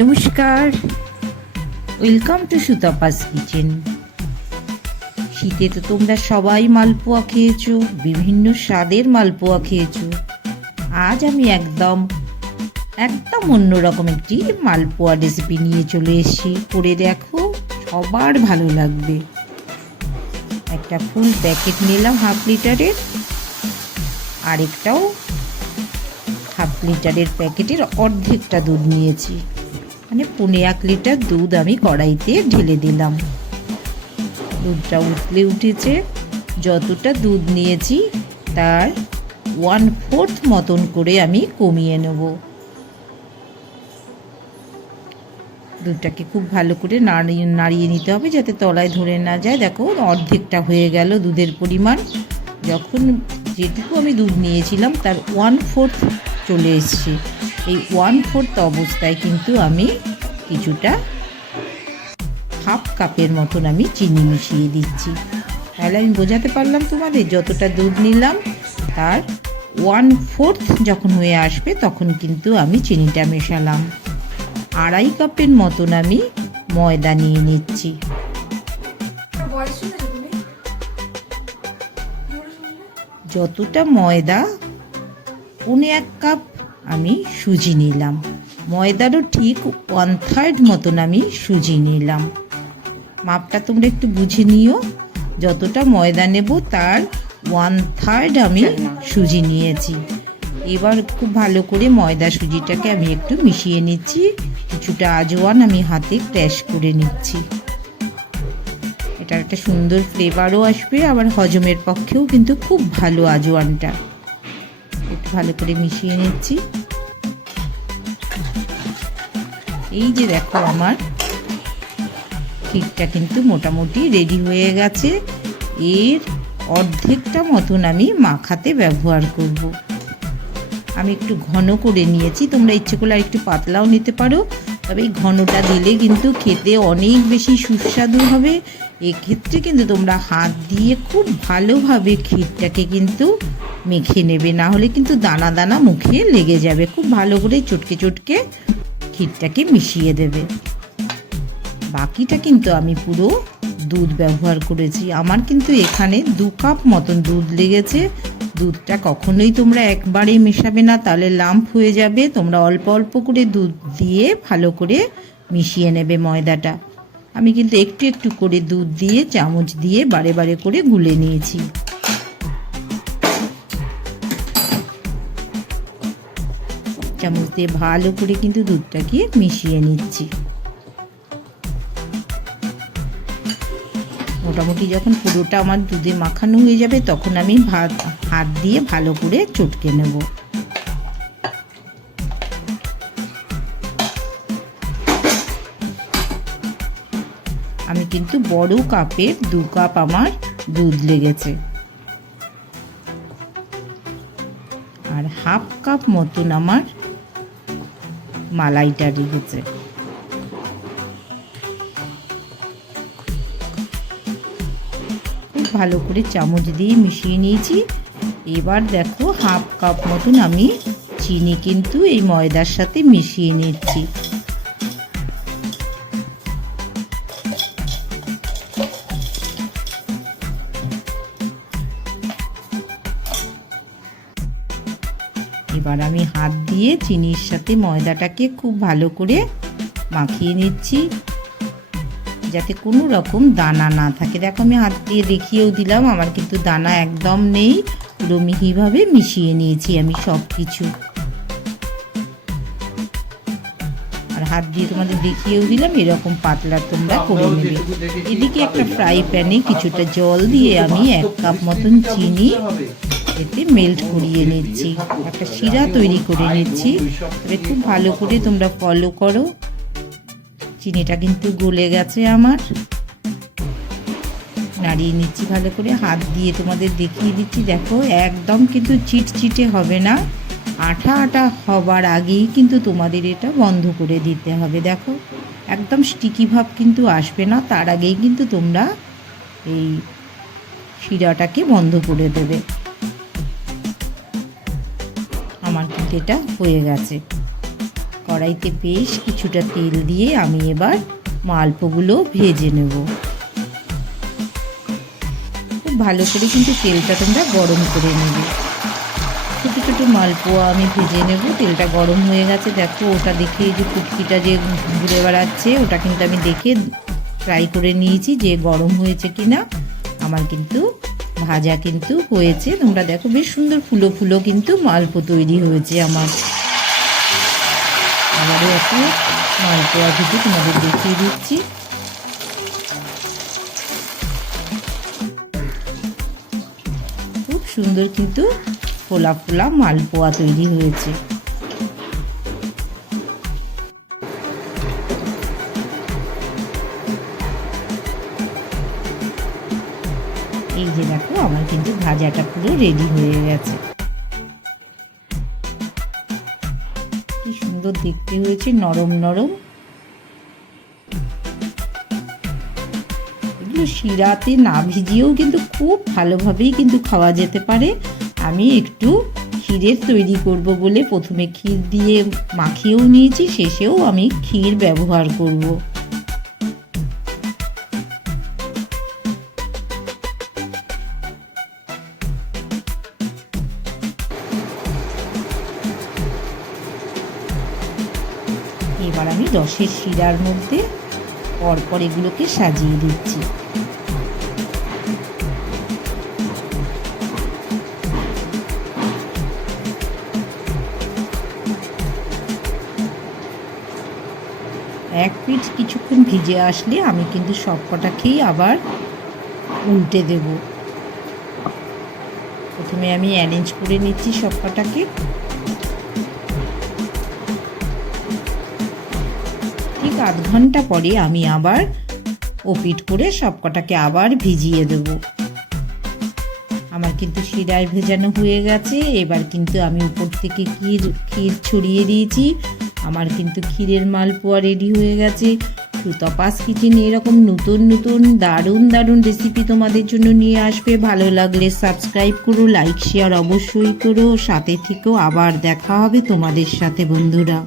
নমস্কার, welcome to Sutapa's kitchen. শীতে তো তোমরা সবাই মালপোয়া খেয়েছো, বিভিন্ন স্বাদের মালপোয়া খেয়েছো। আজ আমি একদম অন্যরকম একটি মালপোয়া রেসিপি নিয়ে চলে এসেছি। করে দেখো, সবার ভালো লাগবে। একটা ফুল প্যাকেট নিলাম 1/2 লিটারের, আরেকটাও 1/2 লিটারের প্যাকেটের অর্ধেকটা দুধ নিয়েছি, মানে 1.25 লিটার দুধ আমি কড়াইতে ঢেলে দিলাম। দুধটা উঠেছে। যতটা দুধ নিয়েছি তার 1/4 মতন করে আমি কমিয়ে নেব। দুধটাকে খুব ভালো করে নাড়িয়ে নিতে হবে যাতে তলায় ধরে না যায়। দেখো, অর্ধেকটা হয়ে গেল দুধের পরিমাণ। যখন যেটুকু আমি দুধ নিয়েছিলাম তার 1/4 চলে এসছে। এই 1/4 অবস্থায় কিন্তু আমি কিছুটা 1/2 কাপের মতন আমি চিনি মিশিয়ে দিচ্ছি। তাহলে আমি বোঝাতে পারলাম তোমাদের, যতটা দুধ নিলাম তার 1/4 যখন হয়ে আসবে তখন কিন্তু আমি চিনিটা মেশালাম। 2.5 কাপের মতন আমি ময়দা নিয়ে নিচ্ছি। যতটা ময়দা, 1.25 কাপ আমি সুজি নিলাম। ময়দারও ঠিক 1/3 মতন আমি সুজি নিলাম। মাপটা তোমরা একটু বুঝে নিও। যতটা ময়দা নেব তার 1/3 আমি সুজি নিয়েছি। এবার খুব ভালো করে ময়দা সুজিটাকে আমি একটু মিশিয়ে নিচ্ছি। কিছুটা আজওয়ান আমি হাতে ক্র্যাশ করে নিচ্ছি। এটার একটা সুন্দর ফ্লেভারও আসবে, আবার হজমের পক্ষেও কিন্তু খুব ভালো আজওয়ানটা। একটু ভালো করে মিশিয়ে নিচ্ছি। এই যে দেখো, আমার ক্ষীরটা কিন্তু মোটামুটি রেডি হয়ে গেছে। এর অর্ধেকটা মতন আমি মাখাতে ব্যবহার করব। আমি একটু ঘন করে নিয়েছি, তোমরা ইচ্ছে করলে আর একটু পাতলাও নিতে পারো। তবে এই ঘনটা দিলে কিন্তু খেতে অনেক বেশি সুস্বাদু হবে। এক্ষেত্রে কিন্তু তোমরা হাত দিয়ে খুব ভালোভাবে ক্ষীরটাকে কিন্তু মেখে নেবে, না হলে কিন্তু দানা দানা মুখে লেগে যাবে। খুব ভালো করে চটকে চটকে ক্ষীরটাকে মিশিয়ে দেবে। বাকিটা কিন্তু আমি পুরো দুধ ব্যবহার করেছি। আমার কিন্তু এখানে 2 কাপ মতন দুধ লেগেছে। দুধটা কখনোই তোমরা একবারে মেশাবে না, তাহলে লাম্প হয়ে যাবে। তোমরা অল্প অল্প করে দুধ দিয়ে ভালো করে মিশিয়ে নেবে ময়দাটা। আমি কিন্তু একটু একটু করে দুধ দিয়ে চামচ দিয়ে বারে বারে করে গুলে নিয়েছি। চামচ দিয়ে ভালো করে কিন্তু দুধটাকে মিশিয়ে নিচ্ছি। মোটামুটি যখন পুরোটা আমার দুধে মাখানো হয়ে যাবে তখন আমি হাত দিয়ে ভালো করে চটকে নেব। আমি কিন্তু বড় কাপের 2 কাপ আমার দুধ লেগেছে, আর 1/2 কাপ মতন আমার মালাইটা লেগেছে। ভালো করে চামচ দিয়ে মিশিয়ে নিয়েছি। এবার দেখো, 1/2 কাপ মতন আমি চিনি কিন্তু এই ময়দার সাথে মিশিয়ে নিচ্ছি। এবার আমি হাত দিয়ে চিনির সাথে ময়দাটাকে খুব ভালো করে মাখিয়ে নিচ্ছি যাতে কোনো রকম দানা না থাকে। দেখো, আমি হাত দিয়ে দেখিয়েও দিলাম, আমার কিন্তু দানা একদম নেই। পুরো মিহিভাবে মিশিয়ে নিয়েছি আমি সব কিছু। আর হাত দিয়ে তোমাদের দেখিয়েও দিলাম, এরকম পাতলা তোমরা করে নেবে। এদিকে একটা ফ্রাই প্যানে কিছুটা জল দিয়ে আমি 1 কাপ মতন চিনি এতে মেল্ট করিয়ে নিচ্ছি। একটা শিরা তৈরি করে নিচ্ছি। তবে খুব ভালো করে তোমরা ফলো করো। চিনিটা কিন্তু গলে গেছে আমার। নাড়িয়ে নিচ্ছি ভালো করে, হাত দিয়ে তোমাদের দেখিয়ে দিচ্ছি। দেখো, একদম কিন্তু চিটচিটে হবে না, আঠা আঠা হবার আগেই কিন্তু তোমাদের এটা বন্ধ করে দিতে হবে। দেখো, একদম স্টিকি ভাব কিন্তু আসবে না, তার আগেই কিন্তু তোমরা এই শিরাটাকে বন্ধ করে দেবে। আমার কিন্তু এটা হয়ে গেছে। কড়াইতে বেশ কিছুটা তেল দিয়ে আমি এবার মালপোগুলো ভেজে নেব। খুব ভালো করে কিন্তু তেলটা তোমরা গরম করে নেবে। ছোটো ছোটো মালপোয়া আমি ভেজে নেব। তেলটা গরম হয়ে গেছে, দেখো ওটা দেখে যে কুটকিটা যে ঘুরে বেড়াচ্ছে ওটা কিন্তু আমি দেখে ট্রাই করে নিয়েছি যে গরম হয়েছে কিনা। আমার কিন্তু ভাজা কিন্তু হয়েছে, তোমরা দেখো বেশ সুন্দর ফুলো ফুলো কিন্তু মালপো তৈরি হয়েছে আমার। আবারও একটু মালপোয়া ভেজে তোমাদের দেখিয়ে দিচ্ছি। খুব সুন্দর কিন্তু ফোলা ফোলা মালপোয়া তৈরি হয়েছে। এই যে দেখো আমার কিন্তু ভাজাটা পুরো রেডি হয়ে গেছে। কি সুন্দর দেখতে হয়েছে, নরম নরম। এগুলো শিরাতে না ভিজিয়েও কিন্তু খুব ভালোভাবেই কিন্তু খাওয়া যেতে পারে। আমি একটু ক্ষীরের তৈরি করব বলে প্রথমে ক্ষীর দিয়ে মাখিয়েও নিয়েছি, শেষেও আমি ক্ষীর ব্যবহার করব। এবার আমি রসের শিরার মধ্যে পরপর এগুলোকে সাজিয়ে দিচ্ছি। এক পিঠ কিছুক্ষণ ভিজে আসলে আমি কিন্তু সবকটাকেই আবার উল্টে দেব। প্রথমে আমি অ্যারেঞ্জ করে নিচ্ছি সবকটাকে। ঠিক আধ ঘন্টা পরে আমি আবার ওপিট করে সবকটাকে আবার ভিজিয়ে দেব। আমার কিন্তু শিরায় ভেজানো হয়ে গেছে। এবার কিন্তু আমি উপর থেকে ক্ষীর ছড়িয়ে দিয়েছি। আমার কিন্তু ক্ষীরের মালপোয়া রেডি হয়ে গেছে। সুতপাস কিচেনে এরকম নতুন নতুন দারুণ দারুণ রেসিপি তোমাদের জন্য নিয়ে আসবে। ভালো লাগলে সাবস্ক্রাইব করো, লাইক শেয়ার অবশ্যই করো, সাথে থেকেও। আবার দেখা হবে তোমাদের সাথে বন্ধুরা।